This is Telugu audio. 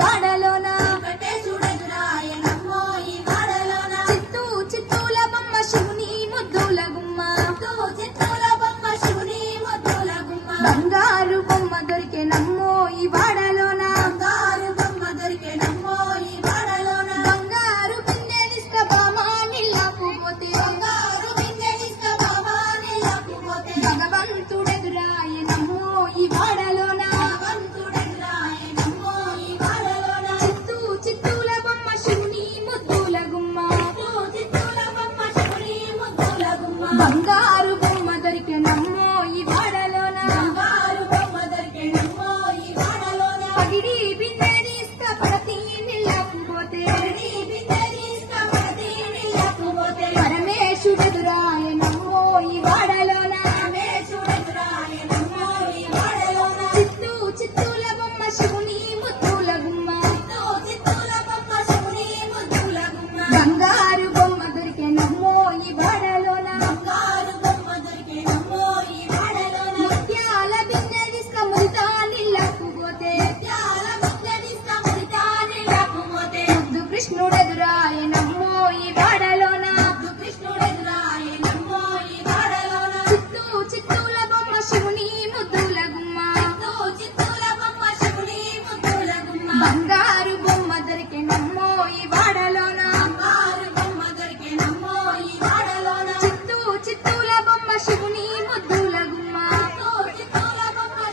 వాడలోన వెంకటేశుడెదురాయనమ్మో ఈ వాడలోన చిత్తూల బొమ్మ శివుని ముద్దుల గుమ్మ చిత్తూల బొమ్మ శివుని ముద్దుల గుమ్మ బంగారు బొమ్మ దొరికెనమ్మో ఈ వాడలోన బంగారు బొమ్మ దొరికెనమ్మో ఈ వాడలోన బంగారు బిందెనిస్త బామా నిల్లాపుపోతే బంగారు బిందెనిస్త బాబా నిలపుపోతే భగవంతుడెదురాయనమ్మో ఈ వాడలోన భగవంతుడెదురాయనమ్మో ఈ వాడలోన చిత్తూల బొమ్మ శివుని ముద్దుల గుమ్మ చిత్తూల బొమ్మ శివుని ముద్దుల గుమ్మ బంగారు బొమ్మ దొరికెనమ్మో ఈ వాడ